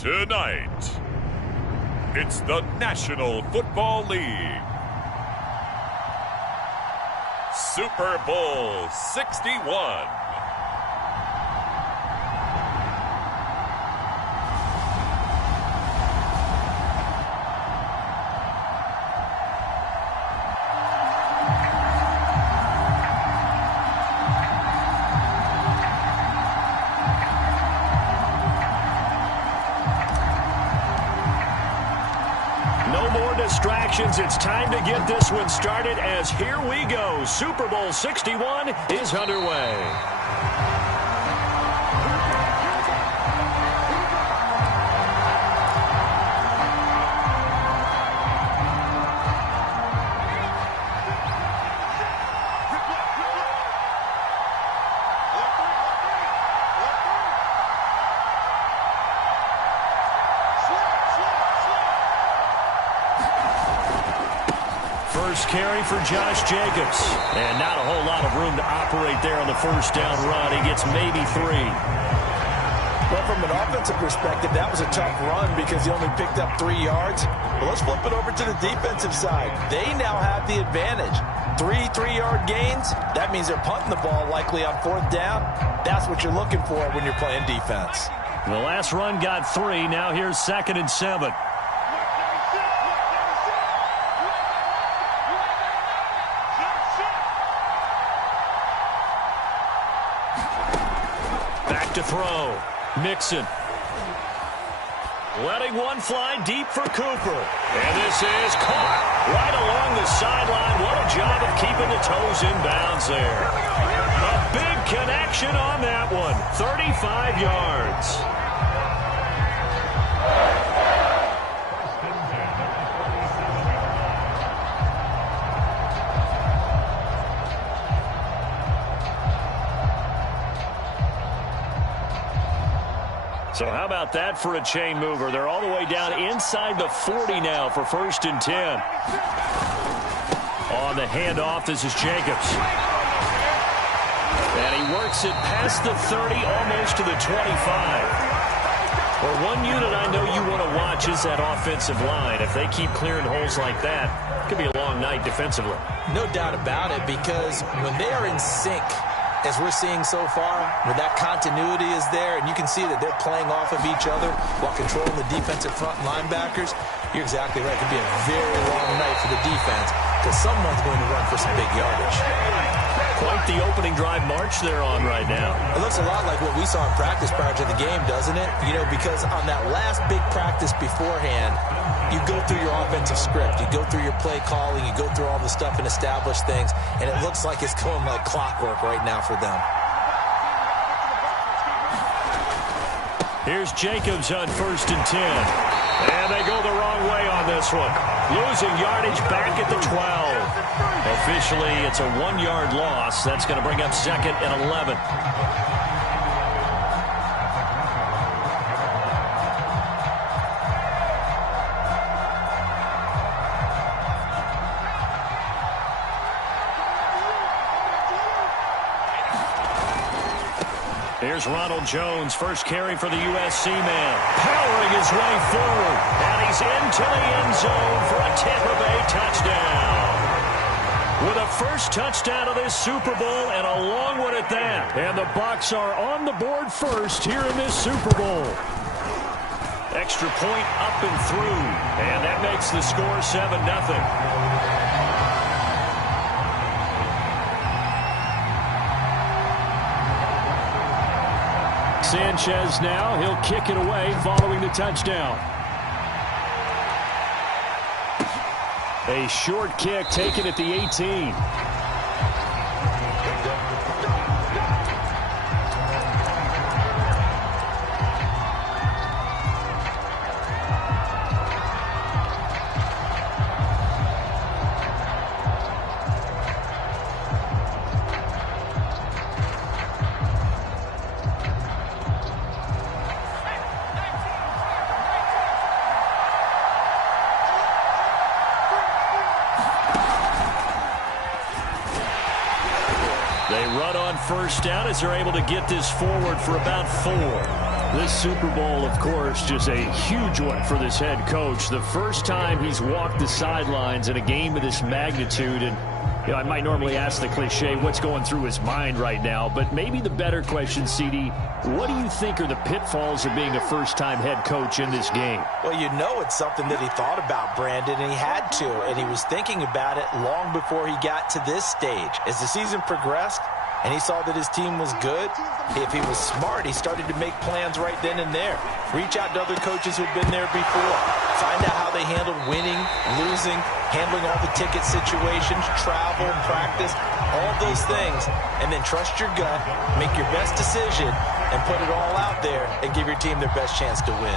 Tonight, it's the National Football League. Super Bowl 61. Distractions. It's time to get this one started as here we go. Super Bowl 61 is underway. First carry for Josh Jacobs. And not a whole lot of room to operate there on the first down run. He gets maybe 3. Well, from an offensive perspective, that was a tough run because he only picked up 3 yards. But let's flip it over to the defensive side. They now have the advantage. 3 3-yard gains. That means they're punting the ball likely on 4th down. That's what you're looking for when you're playing defense. The last run got 3. Now here's 2nd and 7. To throw. Mixon. Letting one fly deep for Cooper. And this is caught right along the sideline. What a job of keeping the toes in bounds there. A big connection on that one. 35 yards. So how about that for a chain mover? They're all the way down inside the 40 now for 1st and 10. On the handoff, this is Jacobs. And he works it past the 30, almost to the 25. Well, one unit I know you want to watch is that offensive line. If they keep clearing holes like that, it could be a long night defensively. No doubt about it, because when they are in sync, as we're seeing so far, where that continuity is there, and you can see that they're playing off of each other while controlling the defensive front linebackers, you're exactly right. It could be a very long night for the defense because someone's going to run for some big yardage. Quite the opening drive march they're on right now. It looks a lot like what we saw in practice prior to the game, doesn't it? You know, because on that last big practice beforehand, you go through your offensive script, you go through your play calling, you go through all the stuff and establish things, and it looks like it's going like clockwork right now for them. Here's Jacobs on 1st and 10. And they go the wrong way on this one. Losing yardage back at the 12. Officially, it's a 1-yard loss. That's going to bring up 2nd and 11. Here's Ronald Jones, first carry for the USC man. Powering his way forward. And he's into the end zone for a Tampa Bay touchdown. With a first touchdown of this Super Bowl and a long one at that. And the Bucs are on the board first here in this Super Bowl. Extra point up and through. And that makes the score 7-0. Sanchez now, he'll kick it away following the touchdown. A short kick taken at the 18. They run on first down as they're able to get this forward for about 4. This Super Bowl, of course, just a huge one for this head coach. The first time he's walked the sidelines in a game of this magnitude. And you know, I might normally ask the cliche, what's going through his mind right now? But maybe the better question, CD, what do you think are the pitfalls of being a first-time head coach in this game? Well, you know it's something that he thought about, Brandon, and he had to. And he was thinking about it long before he got to this stage. As the season progressed, and he saw that his team was good, if he was smart, he started to make plans right then and there. Reach out to other coaches who've been there before. Find out how they handled winning, losing, handling all the ticket situations, travel, practice, all those things. And then trust your gut, make your best decision, and put it all out there and give your team their best chance to win.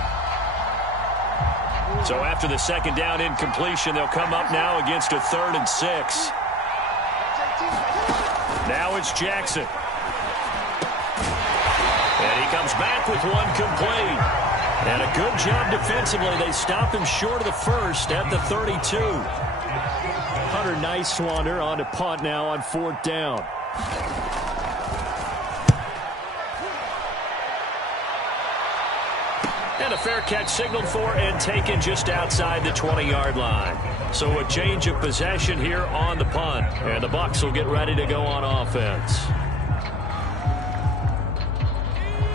So after the second down incompletion, they'll come up now against a 3rd and 6. Now it's Jackson. And he comes back with one complete. And a good job defensively. They stop him short of the first at the 32. Hunter Nice-Swander on to punt now on 4th down. And a fair catch signaled for and taken just outside the 20-yard line. So a change of possession here on the punt. And the Bucs will get ready to go on offense.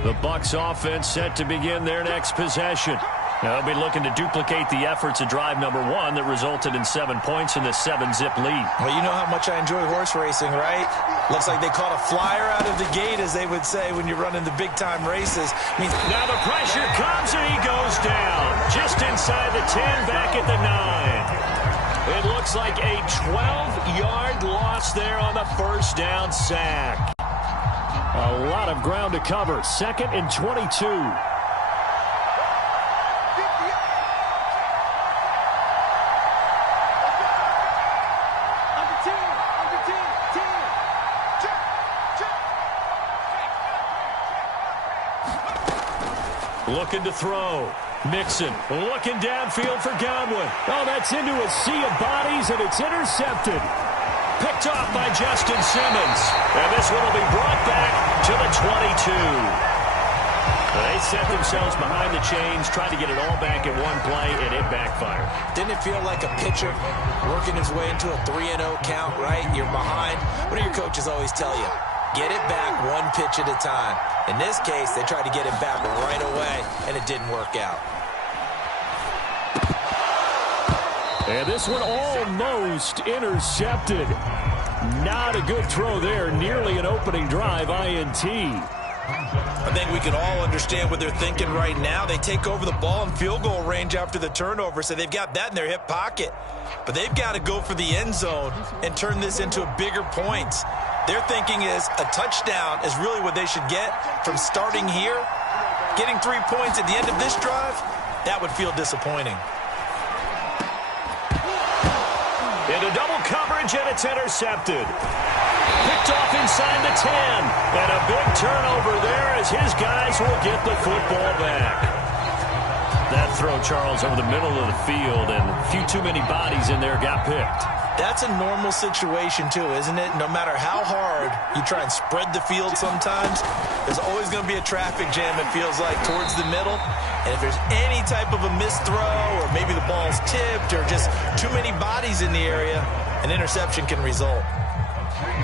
The Bucs offense set to begin their next possession. Now they'll be looking to duplicate the efforts of drive number 1 that resulted in 7 points in the 7-zip lead. Well, you know how much I enjoy horse racing, right? Looks like they caught a flyer out of the gate, as they would say, when you're running the big-time races. Now the pressure comes, and he goes down. Just inside the 10, back at the 9. It looks like a 12-yard loss there on the first down sack. A lot of ground to cover. 2nd and 22. Looking to throw. Mixon looking downfield for Godwin. Oh, that's into a sea of bodies, and it's intercepted. Picked off by Justin Simmons. And this one will be brought back to the 22. They set themselves behind the chains, tried to get it all back in one play, and it backfired. Didn't it feel like a pitcher working his way into a 3-0 count, right? You're behind. What do your coaches always tell you? Get it back one pitch at a time. In this case, they tried to get it back right away, and it didn't work out. And this one almost intercepted. Not a good throw there. Nearly an opening drive INT. I think we can all understand what they're thinking right now. They take over the ball in field goal range after the turnover, so they've got that in their hip pocket. But they've got to go for the end zone and turn this into a bigger points. Their thinking is a touchdown is really what they should get from starting here. Getting 3 points at the end of this drive, that would feel disappointing. Into double coverage, and it's intercepted. Picked off inside the 10. And a big turnover there as his guys will get the football back. That throw, Charles, over the middle of the field, and a few too many bodies in there got picked. That's a normal situation, too, isn't it? No matter how hard you try and spread the field sometimes, there's always going to be a traffic jam, it feels like, towards the middle. And if there's any type of a missed throw, or maybe the ball's tipped, or just too many bodies in the area, an interception can result.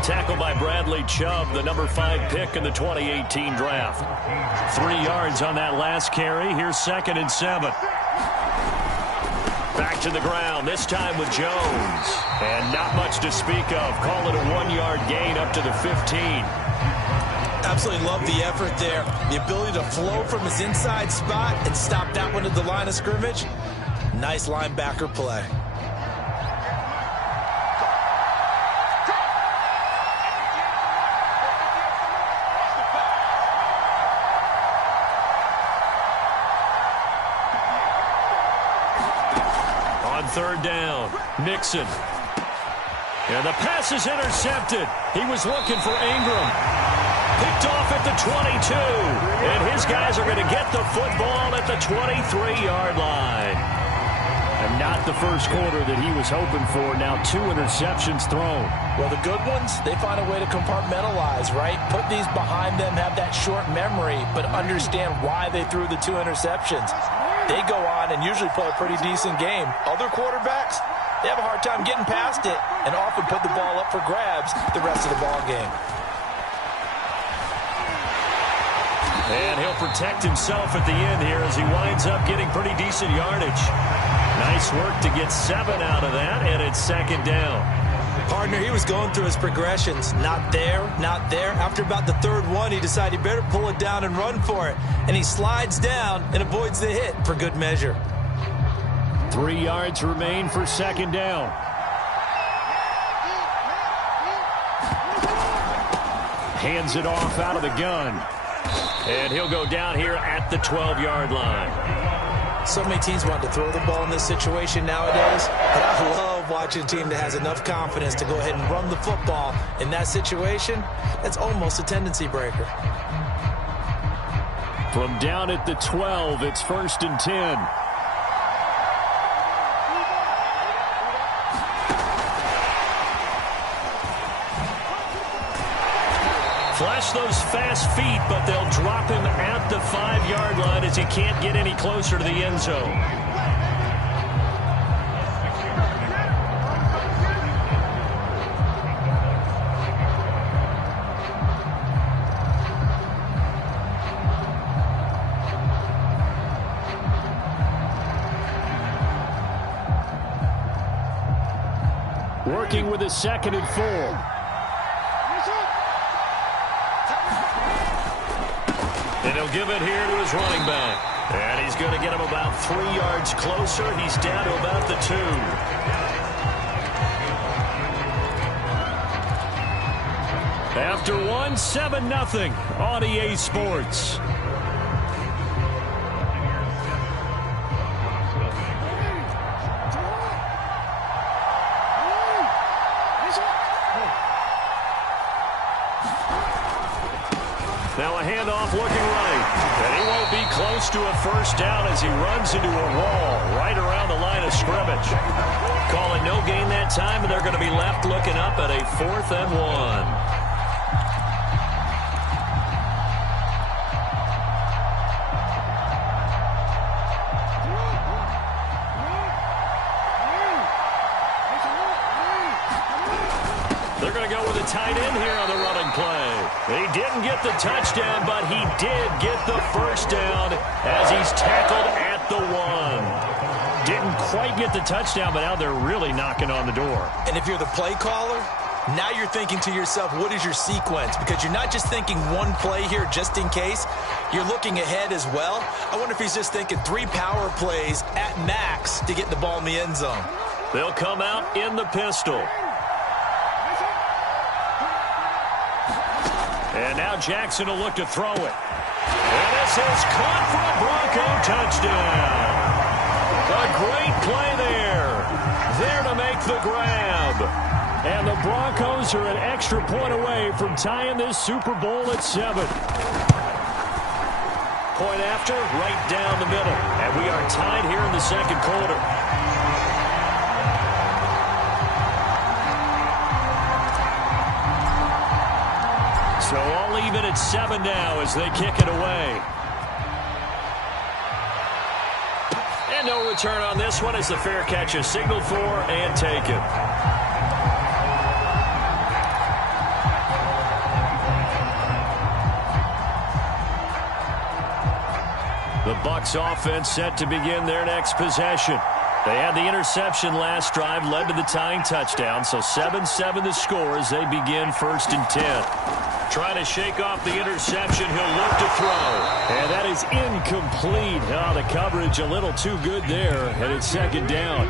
Tackled by Bradley Chubb, the number 5 pick in the 2018 draft. 3 yards on that last carry. Here's 2nd and 7. Back to the ground, this time with Jones. And not much to speak of. Call it a 1-yard gain up to the 15. Absolutely love the effort there. The ability to flow from his inside spot and stop that one at the line of scrimmage. Nice linebacker play. On 3rd down, Mixon. And the pass is intercepted. He was looking for Ingram. Picked off at the 22. And his guys are going to get the football at the 23-yard line. A Not the first quarter that he was hoping for. Now 2 interceptions thrown. Well, the good ones, they find a way to compartmentalize, right? Put these behind them, have that short memory, but understand why they threw the 2 interceptions. They go on and usually play a pretty decent game. Other quarterbacks, they have a hard time getting past it and often put the ball up for grabs the rest of the ball game. And he'll protect himself at the end here as he winds up getting pretty decent yardage. Nice work to get 7 out of that, and it's 2nd down. Partner, he was going through his progressions. Not there, not there. After about the 3rd one, he decided he better pull it down and run for it. And he slides down and avoids the hit for good measure. 3 yards remain for 2nd down. Hands it off out of the gun. And he'll go down here at the 12-yard line. So many teams want to throw the ball in this situation nowadays, but I love watching a team that has enough confidence to go ahead and run the football in that situation. That's almost a tendency breaker. From down at the 12, it's 1st and 10. Flash those fast feet, but they'll drop him at the 5-yard line as he can't get any closer to the end zone. Working with a 2nd and 4. And he'll give it here to his running back. And he's going to get him about 3 yards closer. He's down to about the 2. After 1, 7-0 on EA Sports. Now a handoff looking right. And he won't be close to a 1st down as he runs into a wall right around the line of scrimmage. Calling no gain that time, and they're going to be left looking up at a 4th and 1. They're going to go with a tight end here on the running play. He didn't get the touchdown, but he did get the 1st down as he's tackled at the 1. Didn't quite get the touchdown, but now they're really knocking on the door. And if you're the play caller, now you're thinking to yourself, what is your sequence? Because you're not just thinking one play here just in case. You're looking ahead as well. I wonder if he's just thinking 3 power plays at max to get the ball in the end zone. They'll come out in the pistol. And now Jackson will look to throw it. And this is caught for a Bronco touchdown. A great play there. There to make the grab. And the Broncos are an extra point away from tying this Super Bowl at 7. Point after, right down the middle. And we are tied here in the 2nd quarter. So all even at 7 now as they kick it away. And no return on this one as the fair catch is signaled for and taken. The Bucs offense set to begin their next possession. They had the interception last drive, led to the tying touchdown, so 7-7 the score as they begin 1st and 10. Trying to shake off the interception. He'll look to throw. And that is incomplete. Oh, the coverage a little too good there, and it's 2nd down.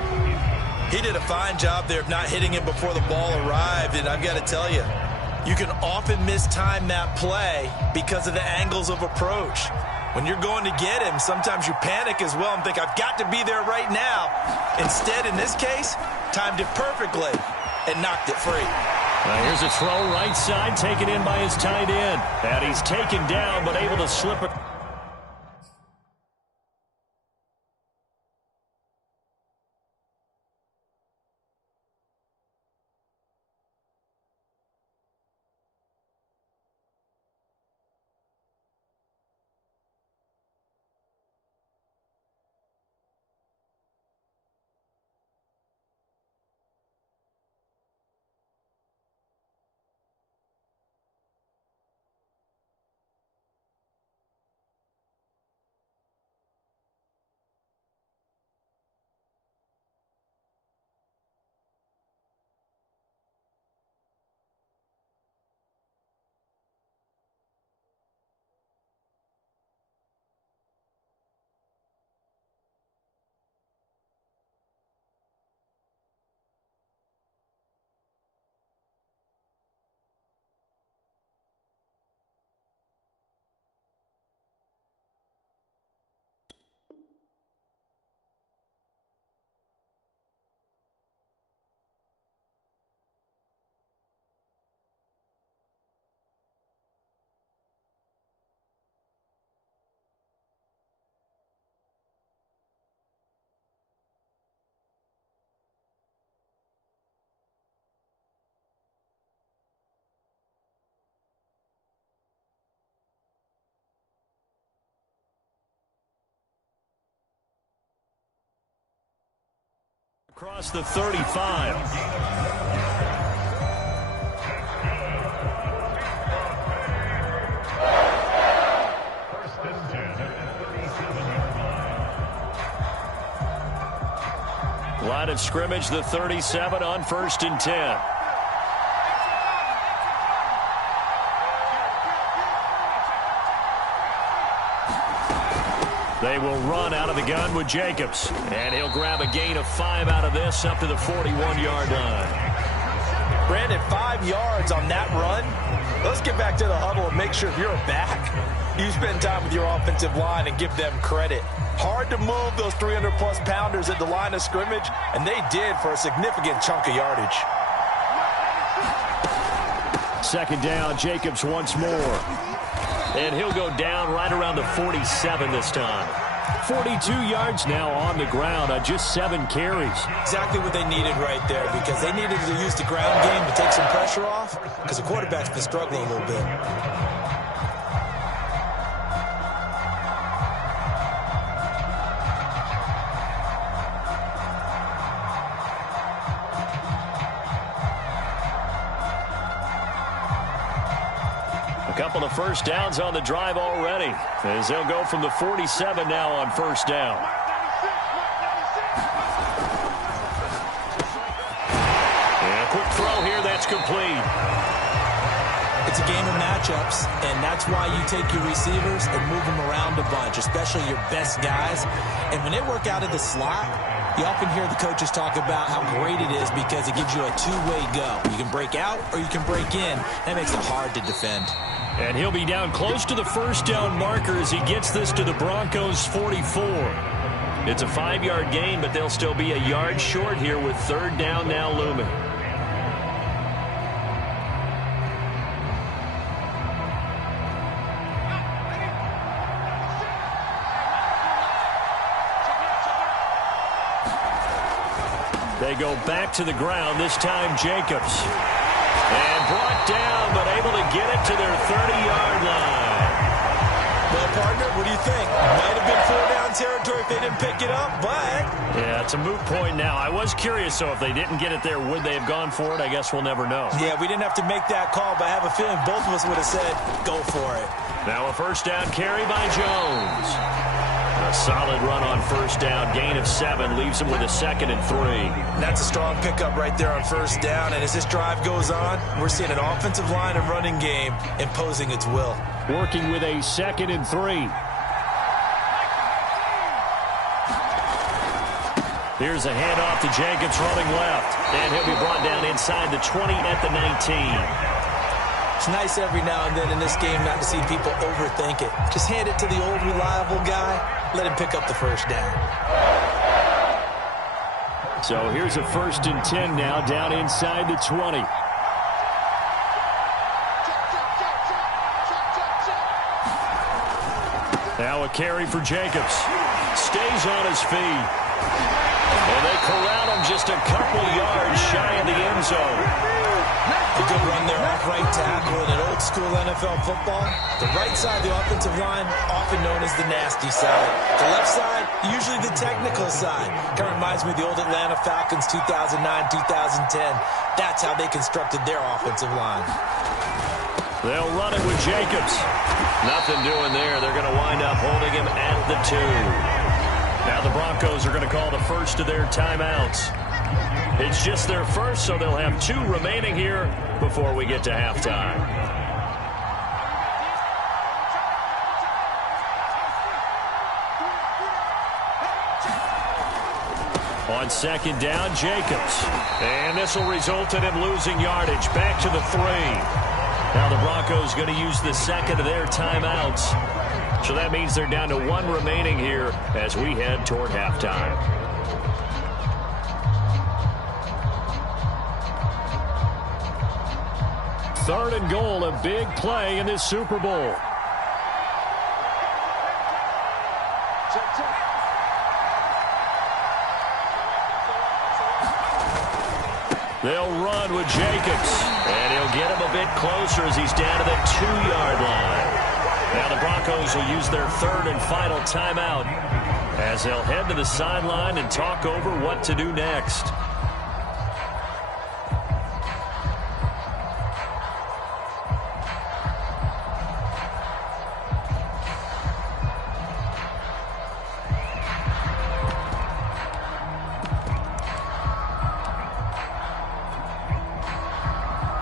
He did a fine job there of not hitting it before the ball arrived, and I've got to tell you, you can often mistime that play because of the angles of approach. When you're going to get him, sometimes you panic as well and think, I've got to be there right now. Instead, in this case, timed it perfectly and knocked it free. Now here's a throw right side, taken in by his tight end. And he's taken down, but able to slip it. Across the 35. Line of scrimmage, the 37 on 1st and 10. They will run out of the gun with Jacobs. And he'll grab a gain of 5 out of this up to the 41-yard line. Brandon, 5 yards on that run. Let's get back to the huddle and make sure if you're a back, you spend time with your offensive line and give them credit. Hard to move those 300-plus pounders at the line of scrimmage, and they did for a significant chunk of yardage. Second down, Jacobs once more. And he'll go down right around the 47 this time. 42 yards now on the ground on just 7 carries. Exactly what they needed right there, because they needed to use the ground game to take some pressure off, because the quarterback's been struggling a little bit. A couple of first downs on the drive already, as they'll go from the 47 now on first down. And a quick throw here, that's complete. It's a game of matchups, and that's why you take your receivers and move them around a bunch, especially your best guys. And when they work out of the slot, you often hear the coaches talk about how great it is because it gives you a two-way go. You can break out or you can break in. That makes it hard to defend. And he'll be down close to the first down marker as he gets this to the Broncos' 44. It's a 5-yard gain, but they'll still be a yard short here with third down now looming. They go back to the ground, this time Jacobs. And brought down, but able to get it to their 30-yard line. Well, partner, what do you think? Might have been 4-down territory if they didn't pick it up, but... Yeah, it's a moot point now. I was curious, so if they didn't get it there, would they have gone for it? I guess we'll never know. Yeah, we didn't have to make that call, but I have a feeling both of us would have said, go for it. Now a first down carry by Jones. A solid run on first down. Gain of 7 leaves him with a 2nd and 3. That's a strong pickup right there on first down. And as this drive goes on, we're seeing an offensive line and running game imposing its will. Working with a 2nd and 3. Here's a handoff to Jacobs running left. And he'll be brought down inside the 20 at the 19. It's nice every now and then in this game not to see people overthink it. Just hand it to the old reliable guy. Let him pick up the first down. So here's a 1st and 10 now down inside the 20. Now a carry for Jacobs. Stays on his feet. And they corral him just a couple yards shy of the end zone. A good run there off right tackle in an old-school NFL football. The right side of the offensive line, often known as the nasty side. The left side, usually the technical side. Kind of reminds me of the old Atlanta Falcons 2009-2010. That's how they constructed their offensive line. They'll run it with Jacobs. Nothing doing there. They're going to wind up holding him at the 2. Now the Broncos are going to call the first of their timeouts. It's just their first, so they'll have 2 remaining here before we get to halftime. On second down, Jacobs. And this will result in him losing yardage. Back to the 3. Now the Broncos going to use the second of their timeouts. So that means they're down to 1 remaining here as we head toward halftime. Third and goal, a big play in this Super Bowl. They'll run with Jacobs, and he'll get him a bit closer as he's down to the 2-yard line. Now the Broncos will use their 3rd and final timeout as they'll head to the sideline and talk over what to do next.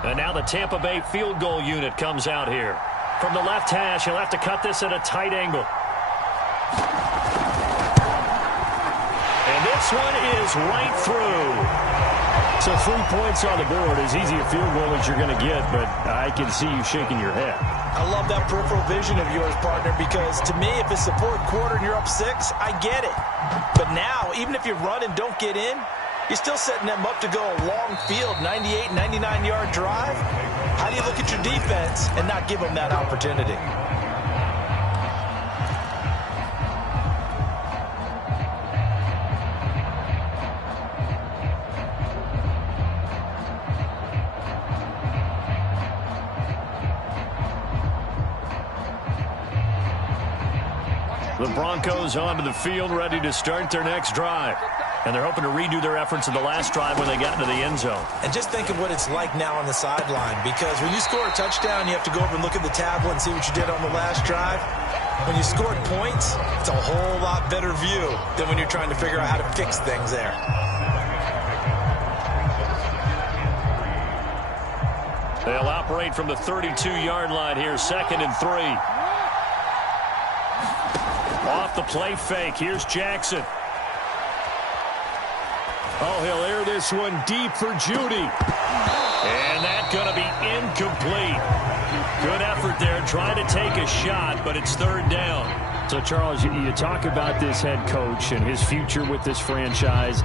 And now the Tampa Bay field goal unit comes out here. From the left hash, he'll have to cut this at a tight angle. And this one is right through. So 3 points on the board, as easy a field goal as you're going to get, but I can see you shaking your head. I love that peripheral vision of yours, partner, because to me, if it's the fourth quarter and you're up 6, I get it. But now, even if you run and don't get in, you're still setting them up to go a long field, 98, 99-yard drive. How do you look at your defense and not give them that opportunity? The Broncos onto the field, ready to start their next drive. And they're hoping to redo their efforts in the last drive when they got into the end zone. And just think of what it's like now on the sideline, because when you score a touchdown, you have to go over and look at the tablet and see what you did on the last drive. When you scored points, it's a whole lot better view than when you're trying to figure out how to fix things there. They'll operate from the 32-yard line here, 2nd and 3. Off the play fake, here's Jackson. Oh, he'll air this one deep for Judy. And that's going to be incomplete. Good effort there, trying to take a shot, but it's 3rd down. So, Charles, you talk about this head coach and his future with this franchise.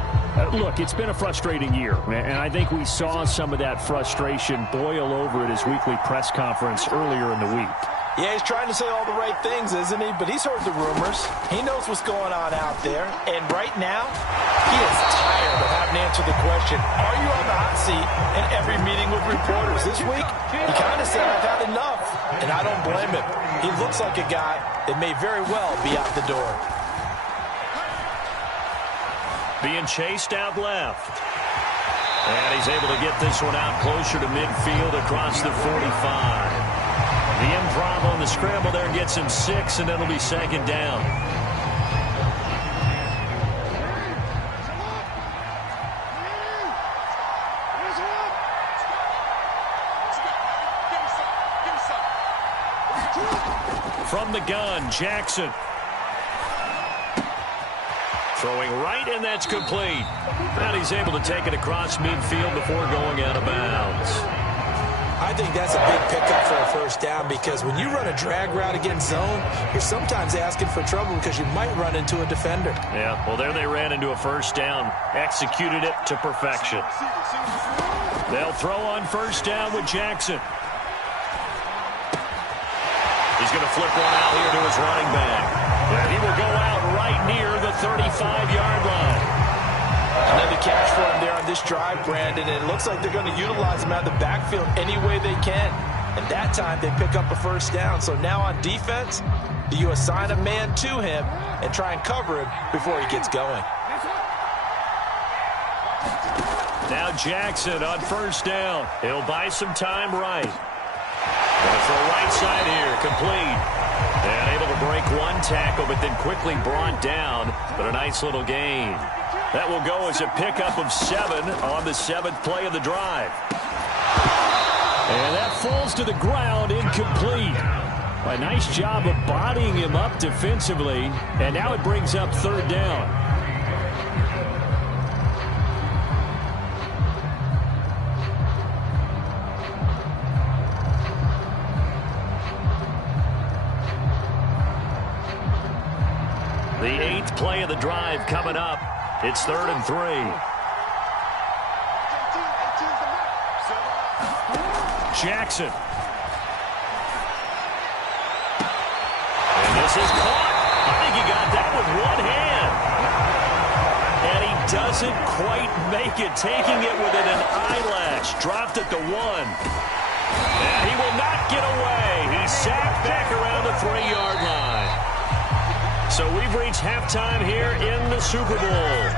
Look, it's been a frustrating year, and I think we saw some of that frustration boil over at his weekly press conference earlier in the week. Yeah, he's trying to say all the right things, isn't he? But he's heard the rumors. He knows what's going on out there. And right now, he is tired of having to answer the question, are you on the hot seat in every meeting with reporters? This week, he kind of said, I've had enough. And I don't blame him. He looks like a guy that may very well be out the door. Being chased out left. And he's able to get this one out closer to midfield across the 45. The improv on the scramble there gets him 6, and it'll be 2nd down. From the gun, Jackson. Throwing right, and that's complete. And he's able to take it across midfield before going out of bounds. I think that's a big pickup for a 1st down, because when you run a drag route against zone, you're sometimes asking for trouble because you might run into a defender. Yeah, well, there they ran into a 1st down. Executed it to perfection. They'll throw on 1st down with Jackson. He's going to flip one out here to his running back. And he will go out right near the 35-yard line. Another catch for him there on this drive, Brandon. And it looks like they're going to utilize him out of the backfield any way they can. And that time they pick up a 1st down. So now on defense, do you assign a man to him and try and cover him before he gets going? Now Jackson on 1st down. He'll buy some time right. Going to throw right side here, complete. And able to break one tackle, but then quickly brought down. But a nice little gain. That will go as a pickup of 7 on the 7th play of the drive. And that falls to the ground, incomplete. A nice job of bodying him up defensively. And now it brings up 3rd down. The 8th play of the drive coming up. It's 3rd and 3. Jackson. And this is caught. I think he got that with one hand. And he doesn't quite make it, taking it within an eyelash. Dropped at the 1. And he will not get away. He's sacked back around the 3-yard line. So we've reached halftime here in the Super Bowl.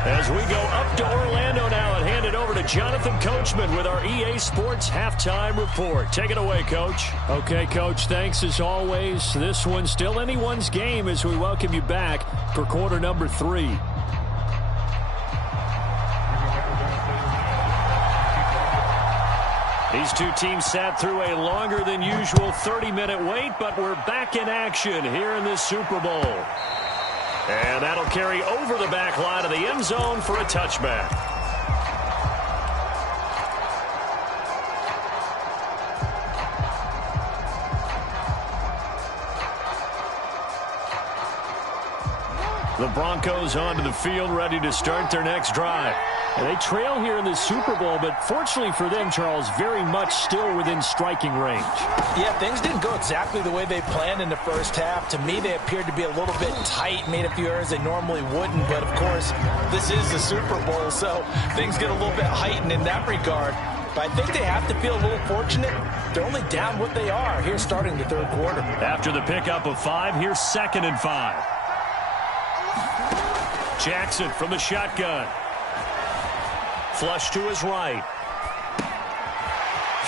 As we go up to Orlando now and hand it over to Jonathan Coachman with our EA Sports Halftime Report. Take it away, Coach. Okay, Coach, thanks as always. This one's still anyone's game as we welcome you back for quarter number 3. These two teams sat through a longer than usual 30-minute wait, but we're back in action here in this Super Bowl. And that'll carry over the back line of the end zone for a touchback. The Broncos onto the field, ready to start their next drive. And they trail here in the Super Bowl, but fortunately for them, Charles, very much still within striking range. Yeah, things didn't go exactly the way they planned in the first half. To me, they appeared to be a little bit tight, made a few errors they normally wouldn't. But, of course, this is the Super Bowl, so things get a little bit heightened in that regard. But I think they have to feel a little fortunate. They're only down what they are here starting the third quarter. After the pickup of 5, here's 2nd and 5. Jackson from the shotgun. Flush to his right.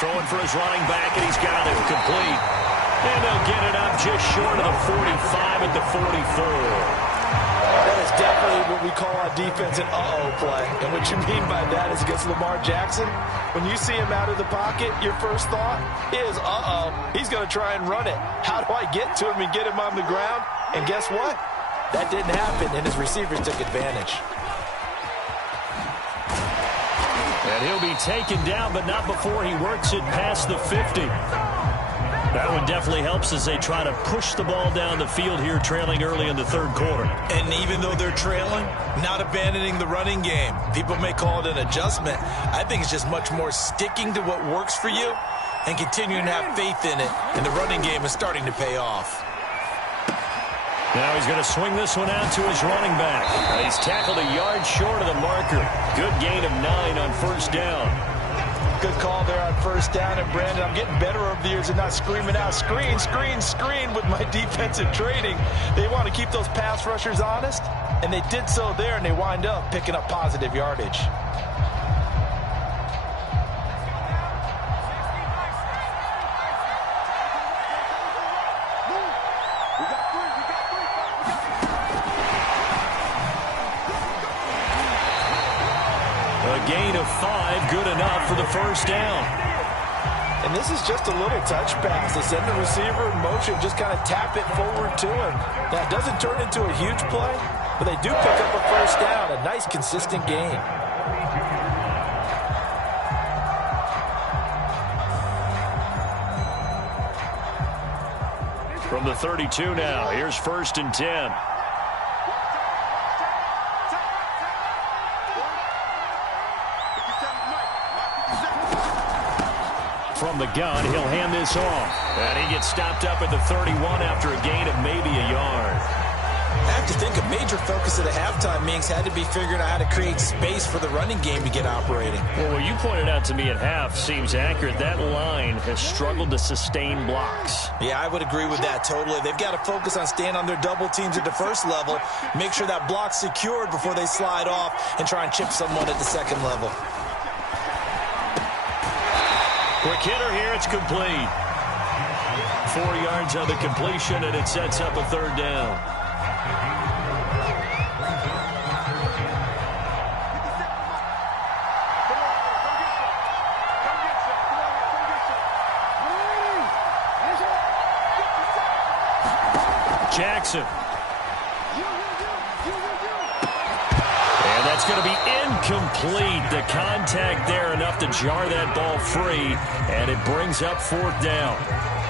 Throwing for his running back, and he's got it complete. And they'll get it up just short of the 45 at the 44. That is definitely what we call on defense an uh-oh play. And what you mean by that is against Lamar Jackson, when you see him out of the pocket, your first thought is, uh-oh, he's going to try and run it. How do I get to him and get him on the ground? And guess what? That didn't happen, and his receivers took advantage. And he'll be taken down, but not before he works it past the 50. That one definitely helps as they try to push the ball down the field here, trailing early in the third quarter. And even though they're trailing, not abandoning the running game. People may call it an adjustment. I think it's just much more sticking to what works for you and continuing to have faith in it. And the running game is starting to pay off. Now he's going to swing this one out to his running back. He's tackled a yard short of the marker. Good gain of 9 on first down. Good call there on first down. And, Brandon, I'm getting better over the years and not screaming out, screen, screen, screen with my defensive training. They want to keep those pass rushers honest, and they did so there, and they wind up picking up positive yardage. Gain of 5, good enough for the first down. And this is just a little touch pass. They send the receiver in motion, just kind of tap it forward to him. Now, it doesn't turn into a huge play, but they do pick up a first down, a nice, consistent gain. From the 32 now, here's 1st and 10. From the gun, he'll hand this off. And he gets stopped up at the 31 after a gain of maybe a yard. I have to think a major focus of the halftime meetings had to be figuring out how to create space for the running game to get operating. Well, what you pointed out to me at half seems accurate. That line has struggled to sustain blocks. Yeah, I would agree with that totally. They've got to focus on staying on their double teams at the first level, make sure that block's secured before they slide off and try and chip someone at the second level. Quick hitter here, it's complete. 4 yards on the completion, and it sets up a third down. Jackson. And that's going to be incomplete. The contact there enough to jar that ball free, and it brings up 4th down.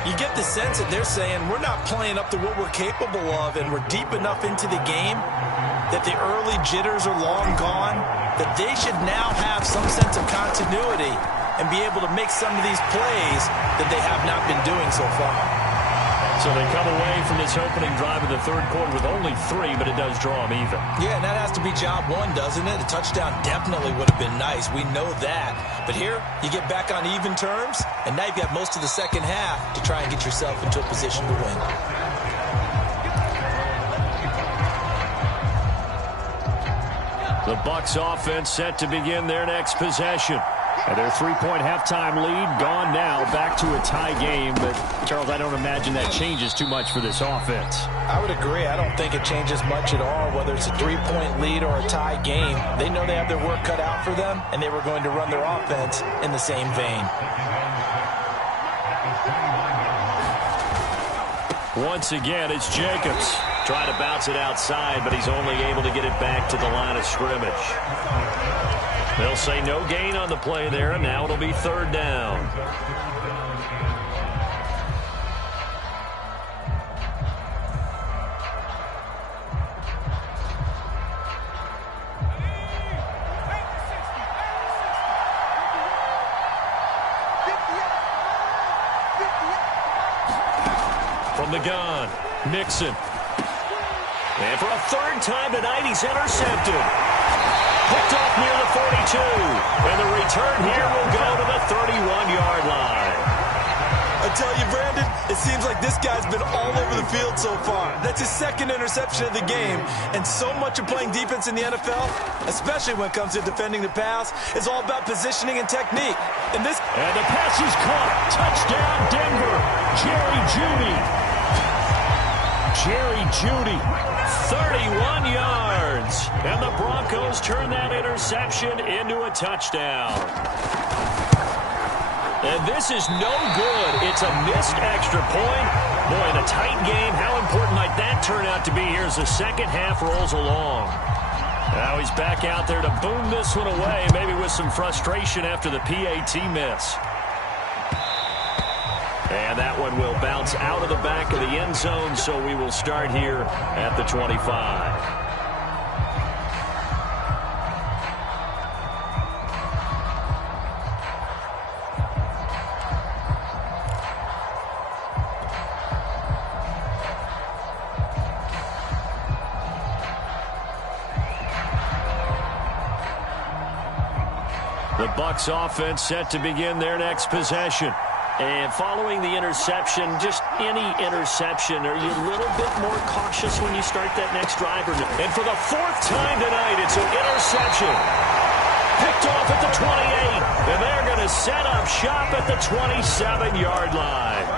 You get the sense that they're saying we're not playing up to what we're capable of, and we're deep enough into the game that the early jitters are long gone, that they should now have some sense of continuity and be able to make some of these plays that they have not been doing so far. So they come away from this opening drive of the third quarter with only 3, but it does draw them even. Yeah, and that has to be job 1, doesn't it? A touchdown definitely would have been nice. We know that. But here, you get back on even terms, and now you've got most of the second half to try and get yourself into a position to win. The Bucs offense set to begin their next possession. And their 3-point halftime lead gone now, back to a tie game. But, Charles, I don't imagine that changes too much for this offense. I would agree. I don't think it changes much at all, whether it's a 3-point lead or a tie game. They know they have their work cut out for them, and they were going to run their offense in the same vein. Once again, it's Jacobs. Trying to bounce it outside, but he's only able to get it back to the line of scrimmage. They'll say no gain on the play there, and now it'll be third down. From the gun, Mixon. And for a third time tonight, he's intercepted. Picked off near the 42. And the return here will go to the 31-yard line. I tell you, Brandon, it seems like this guy's been all over the field so far. That's his second interception of the game. And so much of playing defense in the NFL, especially when it comes to defending the pass, is all about positioning and technique. And the pass is caught. Touchdown, Denver. Jerry Jeudy, 31 yards. And the Broncos turn that interception into a touchdown. And this is no good. It's a missed extra point. Boy, in a tight game, how important might that turn out to be here as the second half rolls along. Now he's back out there to boom this one away, maybe with some frustration after the PAT miss. And that one will bounce out of the back of the end zone, so we will start here at the 25. The Bucs offense set to begin their next possession. And following the interception, just any interception, are you a little bit more cautious when you start that next drive? And for the fourth time tonight, it's an interception. Picked off at the 28, and they're going to set up shop at the 27-yard line.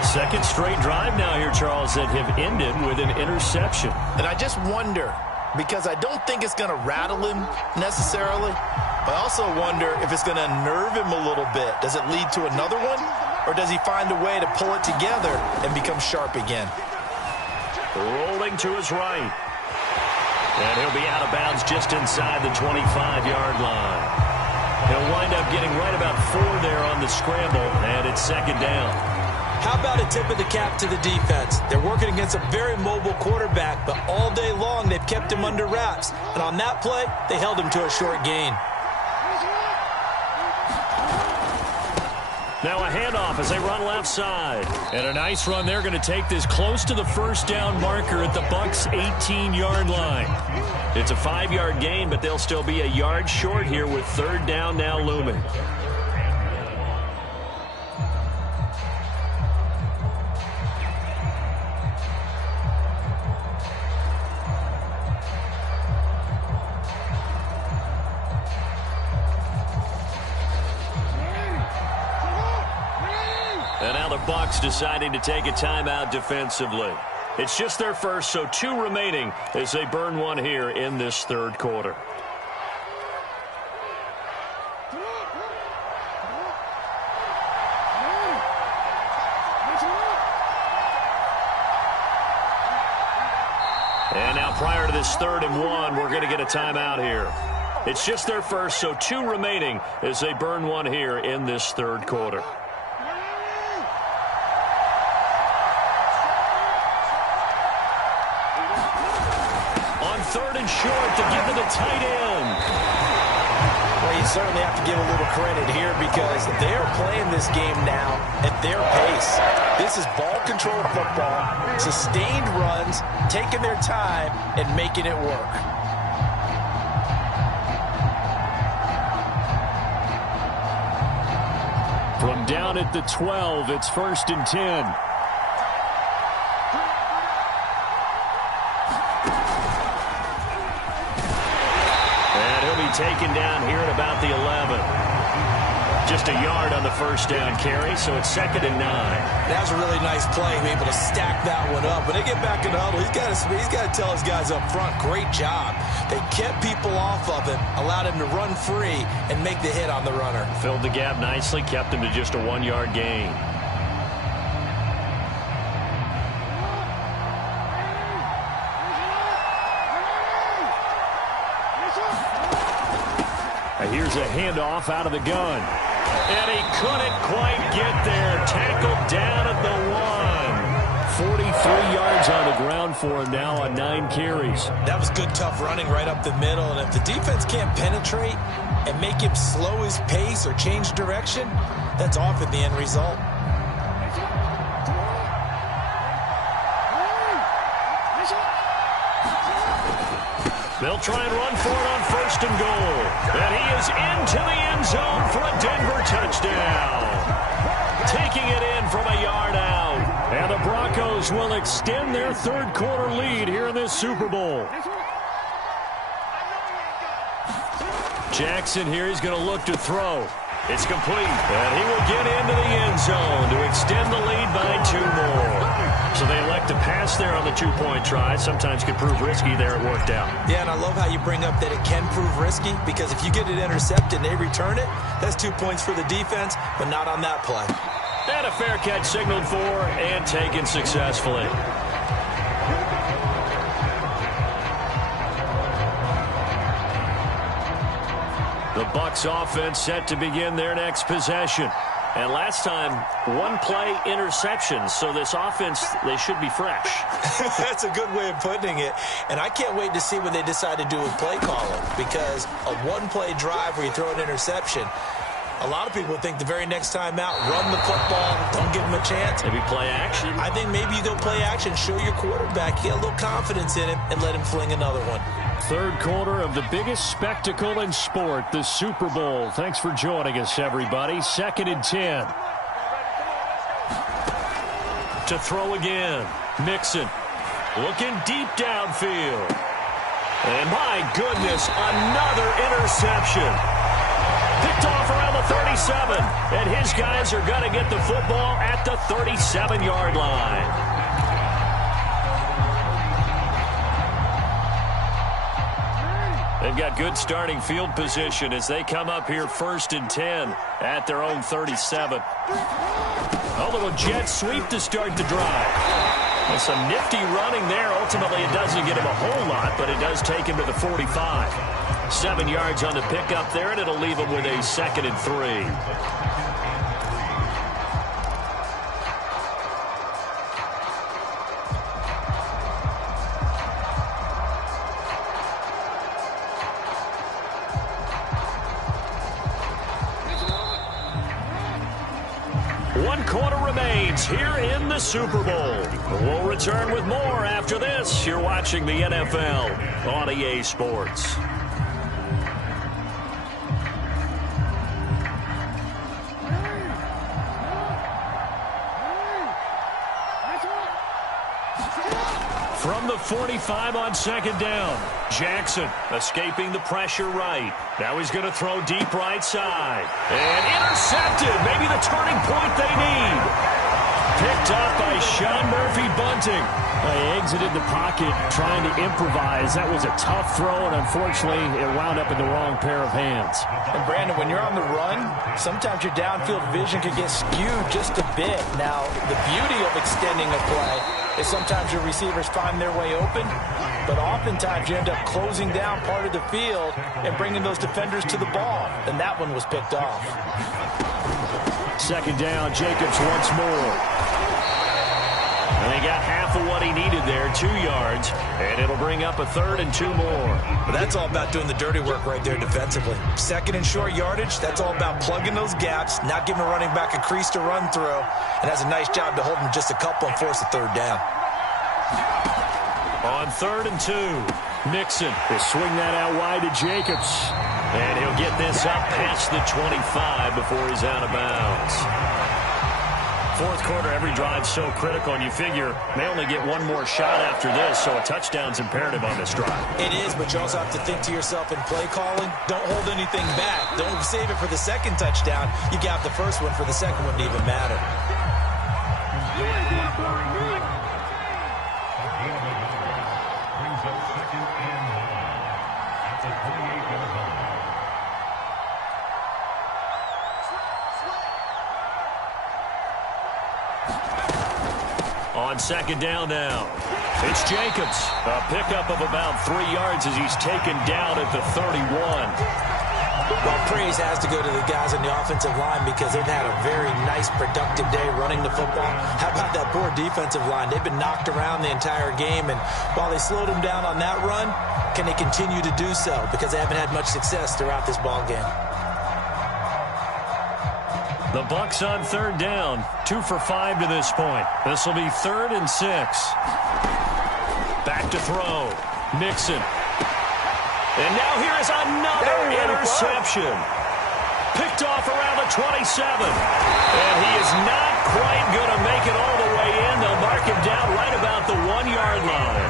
Second straight drive now here, Charles, that have ended with an interception. And I just wonder, because I don't think it's going to rattle him necessarily, I also wonder if it's going to unnerve him a little bit. Does it lead to another one? Or does he find a way to pull it together and become sharp again? Rolling to his right. And he'll be out of bounds just inside the 25-yard line. He'll wind up getting right about 4 there on the scramble, and it's second down. How about a tip of the cap to the defense? They're working against a very mobile quarterback, but all day long they've kept him under wraps. And on that play, they held him to a short gain. Now a handoff as they run left side. And a nice run. They're going to take this close to the first down marker at the Bucs' 18-yard line. It's a 5-yard gain, but they'll still be a yard short here with third down now looming. And now the Bucs deciding to take a timeout defensively. It's just their first, so 2 remaining as they burn one here in this third quarter. And now prior to this 3rd and 1, we're going to get a timeout here. It's just their first, so 2 remaining as they burn one here in this third quarter. Third and short to give to the tight end. Well, you certainly have to give a little credit here because they're playing this game now at their pace. This is ball control football, sustained runs, taking their time and making it work. From down at the 12, it's 1st and 10. taken down here at about the 11. Just a yard on the first down carry, so it's 2nd and 9. That was a really nice play, be able to stack that one up. When they get back in the huddle, he's got to tell his guys up front, great job. They kept people off of him, allowed him to run free and make the hit on the runner. Filled the gap nicely, kept him to just a 1-yard gain. Here's a handoff out of the gun. And he couldn't quite get there. Tackled down at the 1. 43 yards on the ground for him now on 9 carries. That was good, tough running right up the middle. And if the defense can't penetrate and make him slow his pace or change direction, that's often the end result. They'll try and run for it on 1st and goal. And he is into the end zone for a Denver touchdown. Taking it in from a yard out. And the Broncos will extend their 3rd quarter lead here in this Super Bowl. Jackson here is going to look to throw. It's complete. And he will get into the end zone to extend the lead by 2 more. So they elect to pass there on the 2-point try. Sometimes could prove risky. There it worked out. Yeah, and I love how you bring up that it can prove risky, because if you get it intercepted and they return it, that's 2 points for the defense, but not on that play. And a fair catch signaled for and taken successfully. The Bucs offense set to begin their next possession. And last time, 1-play interception. So this offense, they should be fresh. That's a good way of putting it. And I can't wait to see what they decide to do with play calling, because a 1-play drive where you throw an interception, a lot of people think the very next time out, run the football, don't give them a chance. Maybe play action? I think maybe you go play action, show your quarterback, get a little confidence in him, and let him fling another one. 3rd quarter of the biggest spectacle in sport, the Super Bowl. Thanks for joining us, everybody. 2nd and 10. To throw again. Mixon looking deep downfield. And my goodness, another interception. Picked off around the 37. And his guys are going to get the football at the 37-yard line. They've got good starting field position as they come up here 1st and 10 at their own 37. A little jet sweep to start the drive. And some nifty running there. Ultimately, it doesn't get him a whole lot, but it does take him to the 45. 7 yards on the pickup there, and it'll leave him with a 2nd and 3. Here in the Super Bowl. We'll return with more after this. You're watching the NFL on EA Sports. From the 45 on 2nd down. Jackson escaping the pressure right. Now he's going to throw deep right side. And intercepted. Maybe the turning point they need. Picked up by Sean Murphy-Bunting. They exited the pocket trying to improvise. That was a tough throw, and unfortunately, it wound up in the wrong pair of hands. And, Brandon, when you're on the run, sometimes your downfield vision can get skewed just a bit. Now, the beauty of extending a play is sometimes your receivers find their way open, but oftentimes you end up closing down part of the field and bringing those defenders to the ball, and that one was picked off. 2nd down, Jacobs once more. And they got half of what he needed there, 2 yards, and it'll bring up a 3rd and 2 more. But that's all about doing the dirty work right there defensively. 2nd and short yardage, that's all about plugging those gaps, not giving a running back a crease to run through, and has a nice job to hold him just a couple and force a 3rd down. On 3rd and 2, Mixon will swing that out wide to Jacobs. And he'll get this up past the 25 before he's out of bounds. Fourth quarter, every drive's so critical, and you figure they only get one more shot after this, so a touchdown's imperative on this drive. It is, but you also have to think to yourself in play calling, don't hold anything back. Don't save it for the second touchdown. You got the first one for the second one to even matter. On second down now, it's Jacobs. A pickup of about 3 yards as he's taken down at the 31. Well, praise has to go to the guys on the offensive line because they've had a very nice, productive day running the football. How about that poor defensive line? They've been knocked around the entire game, and while they slowed them down on that run, can they continue to do so? Because they haven't had much success throughout this ball game. The Bucs on third down, 2 for 5 to this point. This will be 3rd and 6. Back to throw. Mixon. And now here is another interception. Picked off around the 27. And he is not quite going to make it all the way in. They'll mark him down right about the 1-yard line.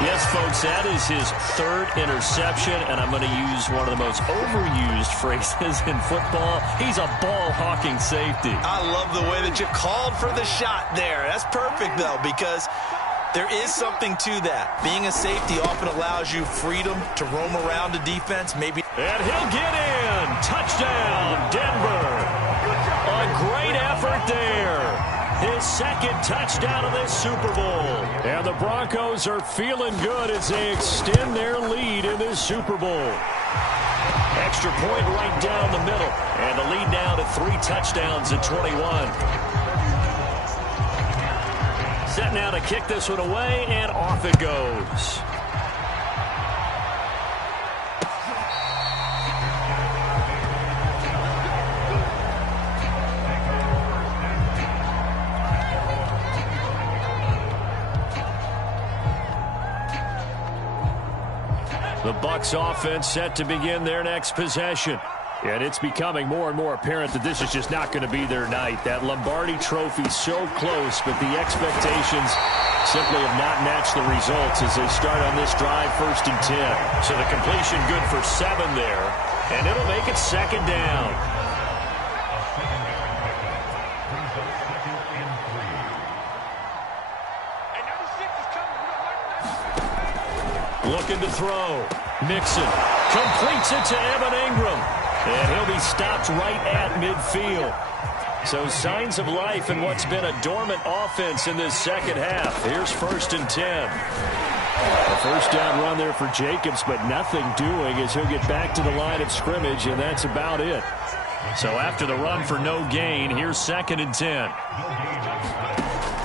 Yes, folks, that is his 3rd interception, and I'm going to use one of the most overused phrases in football. He's a ball-hawking safety. I love the way that you called for the shot there. That's perfect, though, because there is something to that. Being a safety often allows you freedom to roam around the defense. Maybe. And he'll get in. Touchdown, Denver. A great effort there. His 2nd touchdown of this Super Bowl. And the Broncos are feeling good as they extend their lead in this Super Bowl. Extra point right down the middle. And the lead now to 3 touchdowns at 21. Set now to kick this one away, and off it goes. The Bucs offense set to begin their next possession. And it's becoming more and more apparent that this is just not going to be their night. That Lombardi trophy so close, but the expectations simply have not matched the results as they start on this drive, 1st and 10. So the completion good for 7 there, and it'll make it 2nd down. Looking to throw. Mixon completes it to Evan Ingram. And he'll be stopped right at midfield. So signs of life in what's been a dormant offense in this second half. Here's 1st and 10. A 1st down run there for Jacobs, but nothing doing as he'll get back to the line of scrimmage, and that's about it. So after the run for no gain, here's 2nd and 10.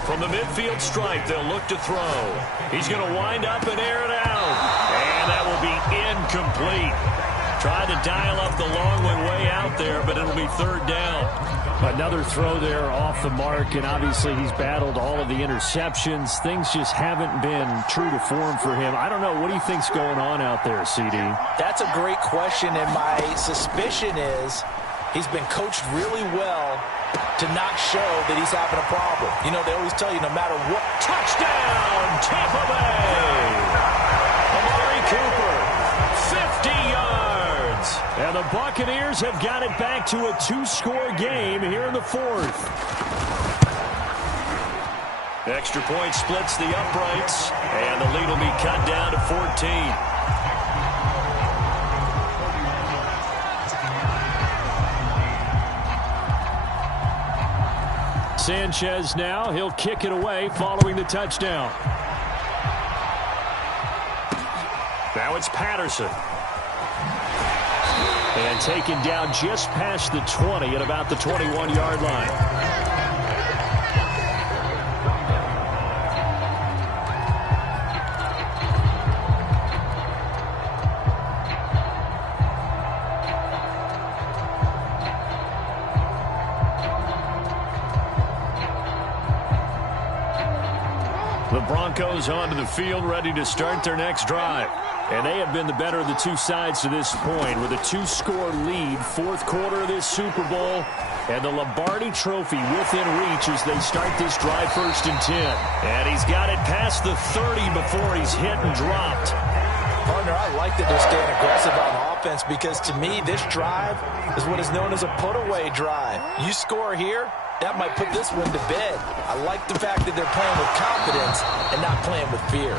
From the midfield stripe, they'll look to throw. He's going to wind up and air it out. And that will be incomplete. Tried to dial up the long one way out there, but it'll be 3rd down. Another throw there off the mark, and obviously he's battled all of the interceptions. Things just haven't been true to form for him. I don't know. What do you think's going on out there, CD? That's a great question, and my suspicion is he's been coached really well to not show that he's having a problem. You know, they always tell you no matter what. Touchdown, Tampa Bay! Amari Cooper, 50 yards. And the Buccaneers have got it back to a 2-score game here in the 4th. Extra point splits the uprights, and the lead will be cut down to 14. Sanchez now, he'll kick it away following the touchdown. Now it's Patterson. And taken down just past the 20 at about the 21-yard line. The Broncos onto the field, ready to start their next drive. And they have been the better of the two sides to this point with a 2-score lead. 4th quarter of this Super Bowl. And the Lombardi Trophy within reach as they start this drive 1st and 10. And he's got it past the 30 before he's hit and dropped. Partner, I like that they're staying aggressive on offense because to me, this drive is what is known as a put-away drive. You score here, that might put this one to bed. I like the fact that they're playing with confidence and not playing with fear.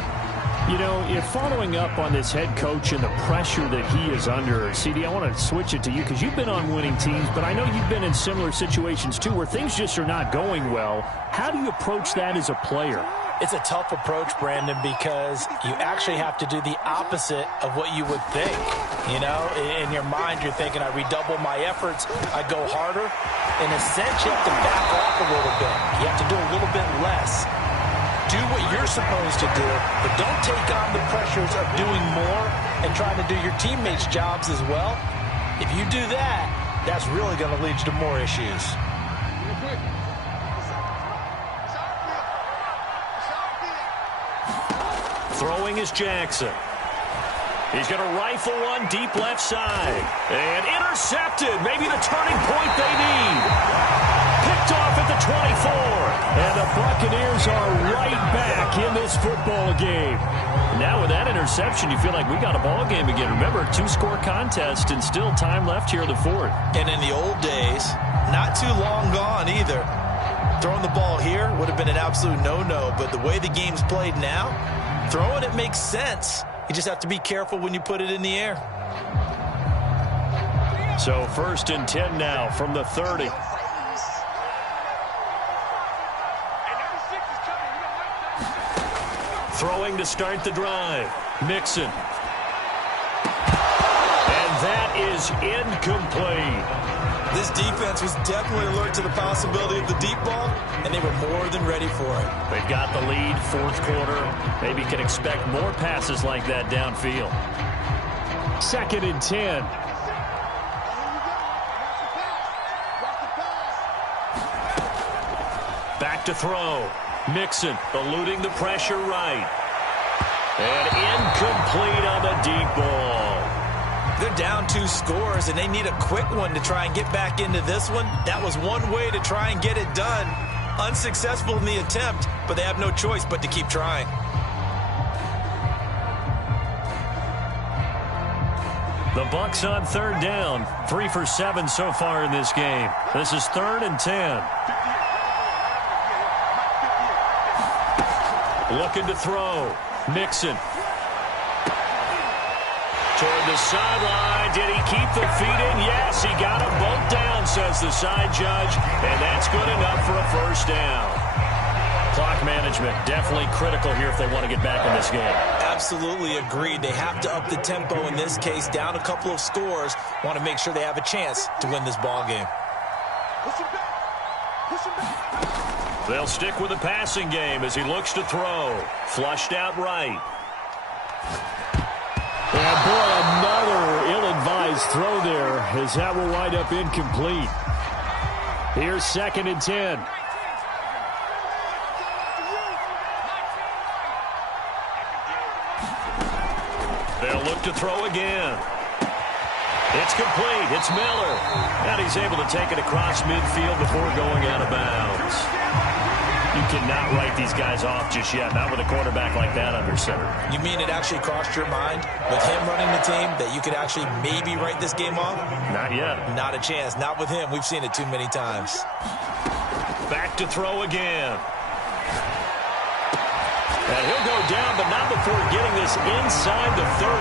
You know, if following up on this head coach and the pressure that he is under, CD, I want to switch it to you because you've been on winning teams, but I know you've been in similar situations too where things just are not going well. How do you approach that as a player? It's a tough approach, Brandon, because you actually have to do the opposite of what you would think. You know, in your mind, you're thinking, I redouble my efforts, I go harder. In a sense, you have to back off a little bit. You have to do a little bit less. Do what you're supposed to do, but don't take on the pressures of doing more and trying to do your teammates' jobs as well. If you do that, that's really going to lead you to more issues. Throwing is Jackson. He's going to rifle one deep left side. And intercepted. Maybe the turning point they need. Picked off at the 24. And the Buccaneers are right back in this football game. Now with that interception, you feel like we got a ball game again. Remember, 2-score contest and still time left here in the 4th. And in the old days, not too long gone either. Throwing the ball here would have been an absolute no-no. But the way the game's played now, throwing it makes sense. You just have to be careful when you put it in the air. So 1st and 10 now from the 30. Throwing to start the drive. Mixon. And that is incomplete. This defense was definitely alert to the possibility of the deep ball, and they were more than ready for it. They've got the lead, 4th quarter. Maybe can expect more passes like that downfield. 2nd and 10. Back to throw. Mixon eluding the pressure right. And incomplete on the deep ball. They're down 2 scores, and they need a quick one to try and get back into this one. That was one way to try and get it done. Unsuccessful in the attempt, but they have no choice but to keep trying. The Bucs on 3rd down. 3 for 7 so far in this game. This is 3rd and 10. Looking to throw. Mixon. Toward the sideline. Did he keep the feet in? Yes, he got them both down, says the side judge. And that's good enough for a 1st down. Clock management definitely critical here if they want to get back in this game. Absolutely agreed. They have to up the tempo in this case. Down a couple of scores. Want to make sure they have a chance to win this ball game. They'll stick with the passing game as he looks to throw. Flushed out right. And boy, another ill-advised throw there as that will wind up incomplete. Here's 2nd and 10. They'll look to throw again. It's complete. It's Miller. And he's able to take it across midfield before going out of bounds. You cannot write these guys off just yet, not with a quarterback like that under center. You mean it actually crossed your mind with him running the team that you could actually maybe write this game off? Not yet. Not a chance. Not with him. We've seen it too many times. Back to throw again. And he'll go down, but not before getting this inside the 30.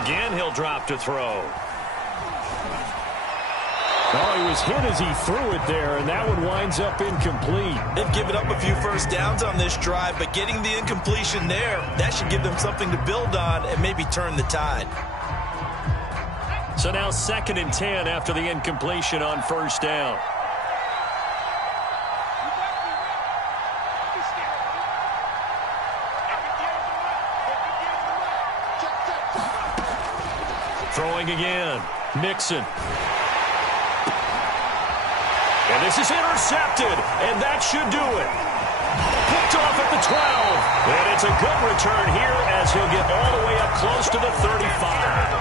Again, he'll drop to throw. Oh, he was hit as he threw it there, and that one winds up incomplete. They've given up a few 1st downs on this drive, but getting the incompletion there, that should give them something to build on and maybe turn the tide. So now 2nd and 10 after the incompletion on 1st down. Throwing again. Mixon. And this is intercepted, and that should do it. Picked off at the 12. And it's a good return here as he'll get all the way up close to the 35.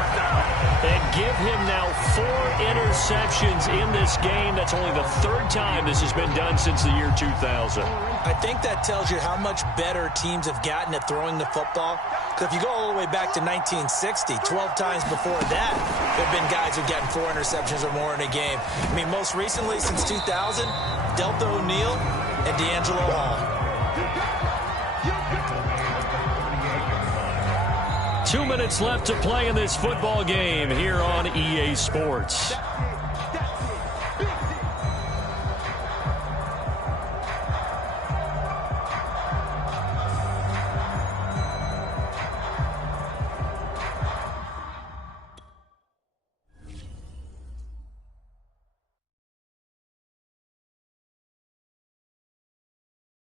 And give him now 4 interceptions in this game. That's only the 3rd time this has been done since the year 2000. I think that tells you how much better teams have gotten at throwing the football. Because if you go all the way back to 1960, 12 times before that, there have been guys who've gotten 4 interceptions or more in a game. I mean, most recently, since 2000, Delta O'Neal and D'Angelo Hall. 2 minutes left to play in this football game here on EA Sports.